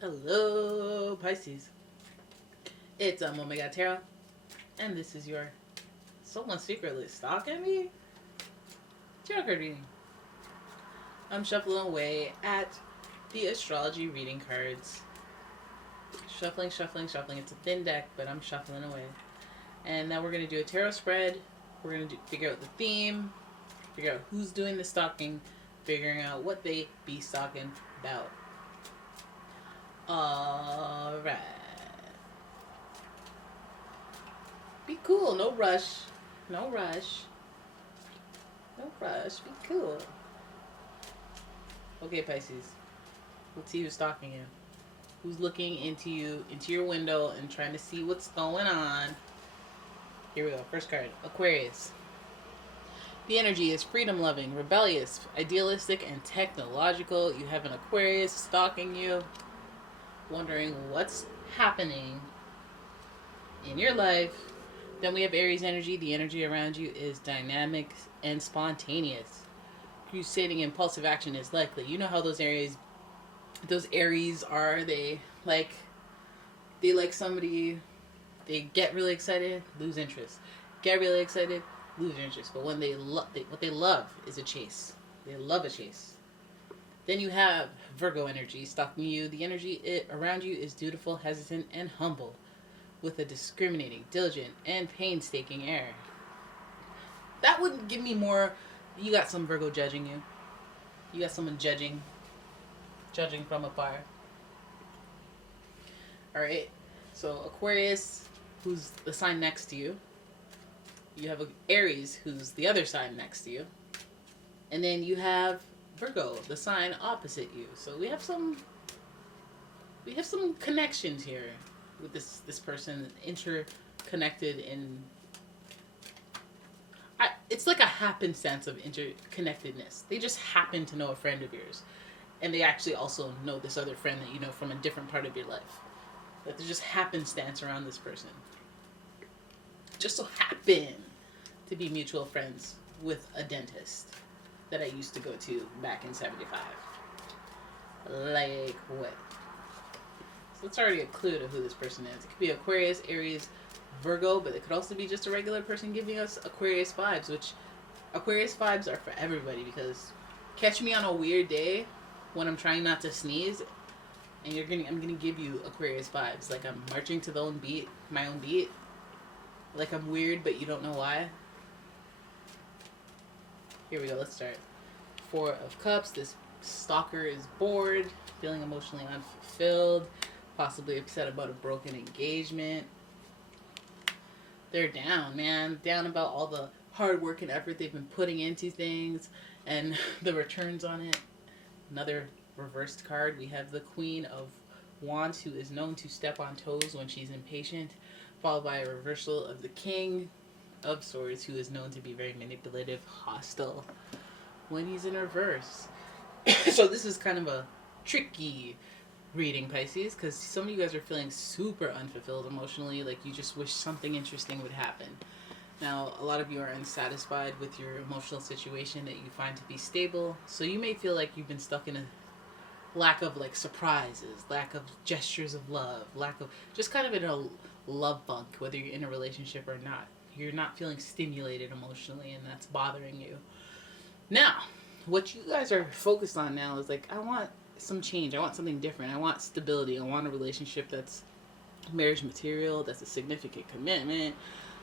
Hello, Pisces. It's OMG and this is your someone secretly stalking me tarot reading. I'm shuffling away at the astrology reading cards. Shuffling, shuffling, shuffling. It's a thin deck, but I'm shuffling away. And now we're gonna do a tarot spread. We're gonna figure out the theme, figure out who's doing the stalking, figuring out what they be stalking about. Alright. Be cool, no rush. No rush. No rush, be cool. Okay, Pisces. Let's see who's stalking you. Who's looking into your window and trying to see what's going on. Here we go. First card, Aquarius. The energy is freedom-loving, rebellious, idealistic, and technological. You have an Aquarius stalking you, wondering what's happening in your life. Then we have Aries energy. The energy around you is dynamic and spontaneous. Crusading impulsive action is likely. You know how those Aries are. They like somebody. They get really excited, lose interest. Get really excited, lose interest. But when what they love is a chase. They love a chase. Then you have Virgo energy stalking you. The energy around you is dutiful, hesitant, and humble, with a discriminating, diligent, and painstaking air. That would give me more. You got some Virgo judging you. You got someone judging from afar. All right. So Aquarius, who's the sign next to you. You have Aries, who's the other sign next to you. And then you have Virgo, the sign opposite you. So we have some connections here with this person, interconnected in. It's like a happenstance of interconnectedness. They just happen to know a friend of yours, and they actually also know this other friend that you know from a different part of your life. That there's just happenstance around this person. Just so happen to be mutual friends with a dentist that I used to go to back in 75. Like what? So it's already a clue to who this person is. It could be Aquarius, Aries, Virgo, but it could also be just a regular person giving us Aquarius vibes, which Aquarius vibes are for everybody, because catch me on a weird day when I'm trying not to sneeze and I'm gonna give you Aquarius vibes. Like I'm marching to my own beat. Like I'm weird, but you don't know why. Here we go, let's start. Four of Cups. This stalker is bored, feeling emotionally unfulfilled, possibly upset about a broken engagement. They're down, man. Down about all the hard work and effort they've been putting into things and the returns on it. Another reversed card. We have the Queen of Wands, who is known to step on toes when she's impatient, followed by a reversal of the King of Swords, who is known to be very manipulative, hostile when he's in reverse. So this is kind of a tricky reading, Pisces, because some of you guys are feeling super unfulfilled emotionally, like you just wish something interesting would happen. Now, a lot of you are unsatisfied with your emotional situation that you find to be stable, so you may feel like you've been stuck in a lack of like surprises, lack of gestures of love, lack of just kind of in a love funk, whether you're in a relationship or not. You're not feeling stimulated emotionally, and that's bothering you. Now, what you guys are focused on now is like, I want some change. I want something different. I want stability. I want a relationship that's marriage material, that's a significant commitment.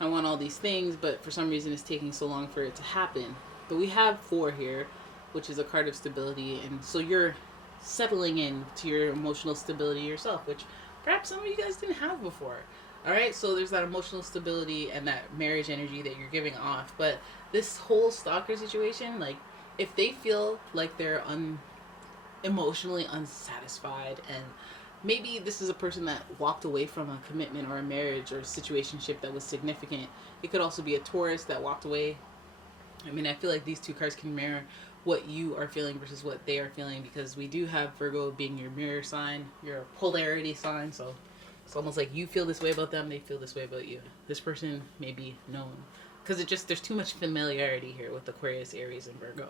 I want all these things, but for some reason it's taking so long for it to happen. But we have 4 here, which is a card of stability, and so you're settling in to your emotional stability yourself, which perhaps some of you guys didn't have before. All right, so there's that emotional stability and that marriage energy that you're giving off. But this whole stalker situation, like if they feel like they're emotionally unsatisfied, and maybe this is a person that walked away from a commitment or a marriage or a situationship that was significant. It could also be a Taurus that walked away. I mean, I feel like these 2 cards can mirror what you are feeling versus what they are feeling, because we do have Virgo being your mirror sign, your polarity sign. So it's almost like you feel this way about them, they feel this way about you. This person may be known, because there's too much familiarity here with Aquarius, Aries, and Virgo.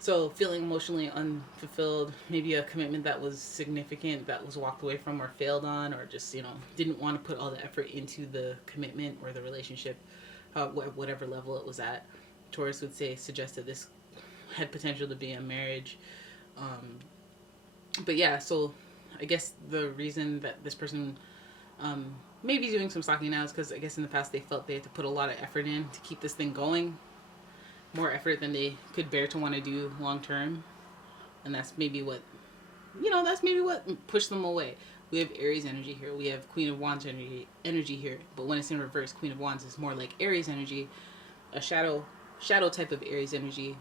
So feeling emotionally unfulfilled, maybe a commitment that was significant that was walked away from or failed on, or just, didn't want to put all the effort into the commitment or the relationship, whatever level it was at. Taurus would say suggest that this had potential to be a marriage. But yeah, so I guess the reason that this person may be doing some stalking now is because I guess in the past they felt they had to put a lot of effort in to keep this thing going, more effort than they could bear to want to do long term, and that's maybe what pushed them away. We have Aries energy here. We have Queen of Wands energy here, but when it's in reverse, Queen of Wands is more like Aries energy, a shadow type of Aries energy.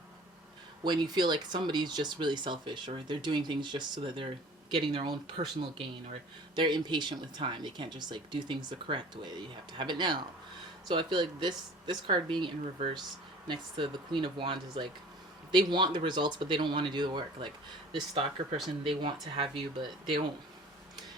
When you feel like somebody's just really selfish, or they're doing things just so that they're getting their own personal gain, or they're impatient with time, they can't just like do things the correct way. You have to have it now. So I feel like this card being in reverse next to the Queen of Wands is like they want the results, but they don't want to do the work. Like this stalker person, they want to have you, but they don't.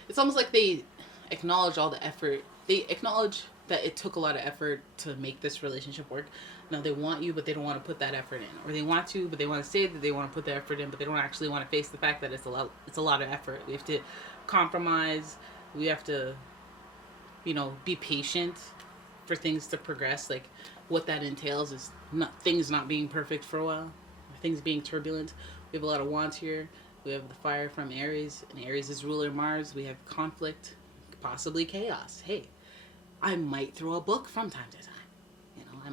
It's almost like they acknowledge all the effort. They acknowledge that it took a lot of effort to make this relationship work. Now they want you, but they don't want to put that effort in, or they want to, but they want to say that they want to put the effort in, but they don't actually want to face the fact that it's a lot. It's a lot of effort. We have to compromise. We have to, be patient for things to progress. Like what that entails is things not being perfect for a while, things being turbulent. We have a lot of wands here. We have the fire from Aries, and Aries is ruler Mars. We have conflict, possibly chaos. Hey, I might throw a book from time to time. I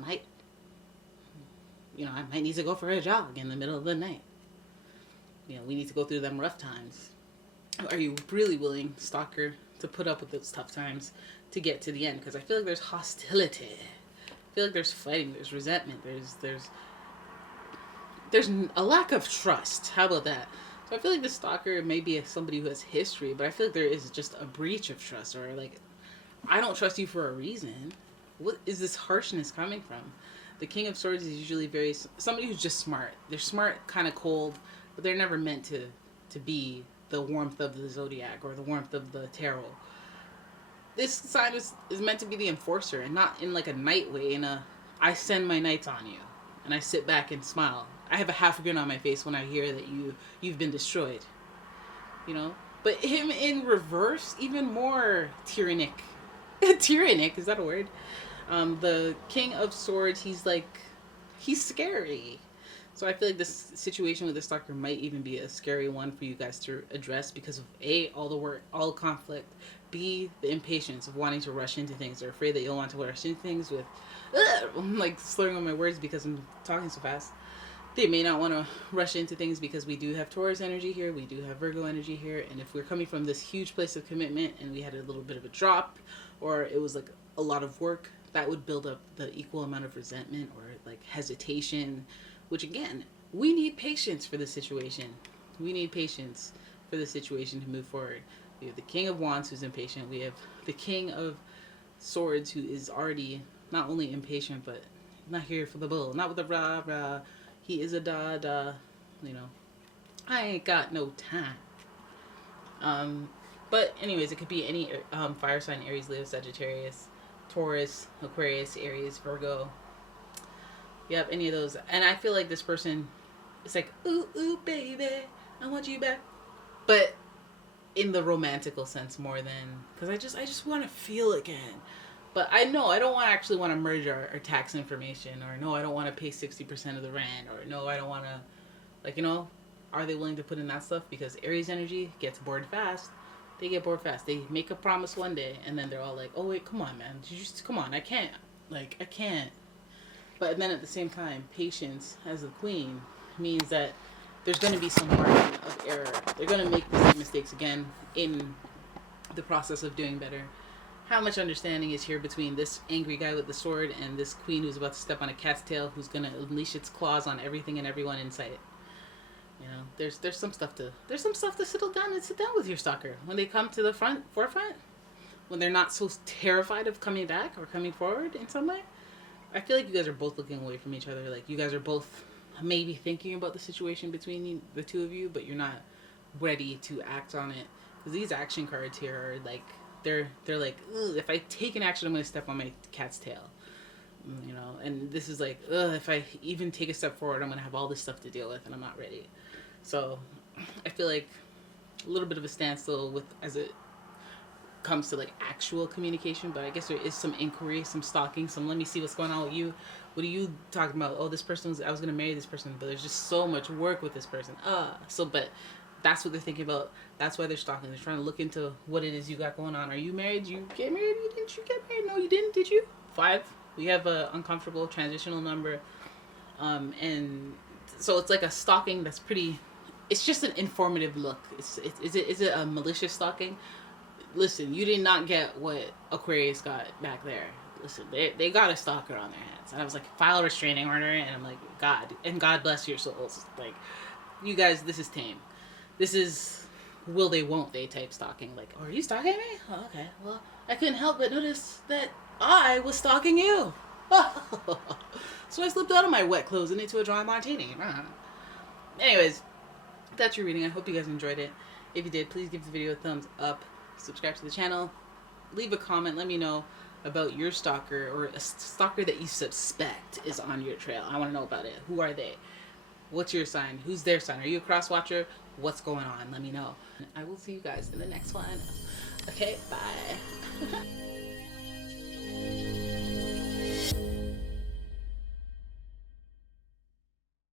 might need to go for a jog in the middle of the night. We need to go through them rough times. Are you really willing, stalker, to put up with those tough times to get to the end? Because I feel like there's hostility. I feel like there's fighting, there's resentment, there's a lack of trust. How about that? So I feel like the stalker may be somebody who has history, but I feel like there is just a breach of trust, or like, I don't trust you for a reason. What is this harshness coming from? The King of Swords is usually somebody who's just smart. They're smart, kind of cold, but they're never meant to be the warmth of the zodiac or the warmth of the tarot. This sign is meant to be the enforcer, and not in like a knight way, I send my knights on you and I sit back and smile. I have a half grin on my face when I hear that you've been destroyed. But him in reverse, even more tyrannic. Tyrannic, is that a word? The King of Swords, he's scary. So I feel like this situation with the stalker might even be a scary one for you guys to address because of A, all the work, all the conflict, B, the impatience of wanting to rush into things. They're afraid that you'll want to rush into things with, I'm like slurring on my words because I'm talking so fast. They may not want to rush into things because we do have Taurus energy here, we do have Virgo energy here, and if we're coming from this huge place of commitment and we had a little bit of a drop, or it was like a lot of work, that would build up the equal amount of resentment or like hesitation, which again, we need patience for this situation. We need patience for the situation to move forward. We have the King of Wands who's impatient. We have the King of Swords who is already not only impatient, but not here for the bull, not with the rah rah. He is a da. I ain't got no time. But anyways, it could be any fire sign: Aries, Leo, Sagittarius, Taurus, Aquarius, Aries, Virgo. Yep, any of those. And I feel like this person, it's like, ooh, baby, I want you back. But in the romantical sense more than, because I just want to feel again. But I know I don't actually want to merge our tax information, or no, I don't want to pay 60% of the rent, or no, I don't want to, are they willing to put in that stuff? Because Aries energy gets bored fast. They get bored fast. They make a promise one day, and then they're all like, oh, wait, come on, man. Come on, I can't. I can't. But then at the same time, patience as a queen means that there's going to be some margin of error. They're going to make the same mistakes again in the process of doing better. How much understanding is here between this angry guy with the sword and this queen who's about to step on a cat's tail, who's going to unleash its claws on everything and everyone in sight? There's some stuff to settle down with your stalker when they come to the forefront, when they're not so terrified of coming back or coming forward in some way. I feel like you guys are both looking away from each other. Like you guys are both maybe thinking about the situation between the two of you, but you're not ready to act on it, because these action cards here are like they're like, if I take an action, I'm going to step on my cat's tail. you know, and this is like, ugh, if I even take a step forward, I'm gonna have all this stuff to deal with, and I'm not ready. So I feel like a little bit of a standstill with as it comes to like actual communication, but I guess there is some inquiry, some stalking, some let me see what's going on with you. What are you talking about? Oh, this person was, I was gonna marry this person, but there's just so much work with this person. But that's what they're thinking about. That's why they're stalking. They're trying to look into what it is you got going on. Are you married? Did you get married? Didn't you get married? No, you didn't. Did you? 5. We have a uncomfortable transitional number, and so it's like a stalking that's pretty. It's just an informative look. Is it a malicious stalking? Listen, you did not get what Aquarius got back there. Listen, they got a stalker on their hands, and I was like, file a restraining order, and I'm like, God bless your souls. Like, you guys, this is tame. This is will they, won't they type stalking. Like, oh, are you stalking me? Oh, okay. Well, I couldn't help but notice that I was stalking you. So I slipped out of my wet clothes and into a dry martini. Anyways, that's your reading. I hope you guys enjoyed it. If you did, please give the video a thumbs up. Subscribe to the channel. Leave a comment. Let me know about your stalker or a stalker that you suspect is on your trail. I want to know about it. Who are they? What's your sign? Who's their sign? Are you a cross watcher? What's going on? Let me know. I will see you guys in the next one. Okay, bye.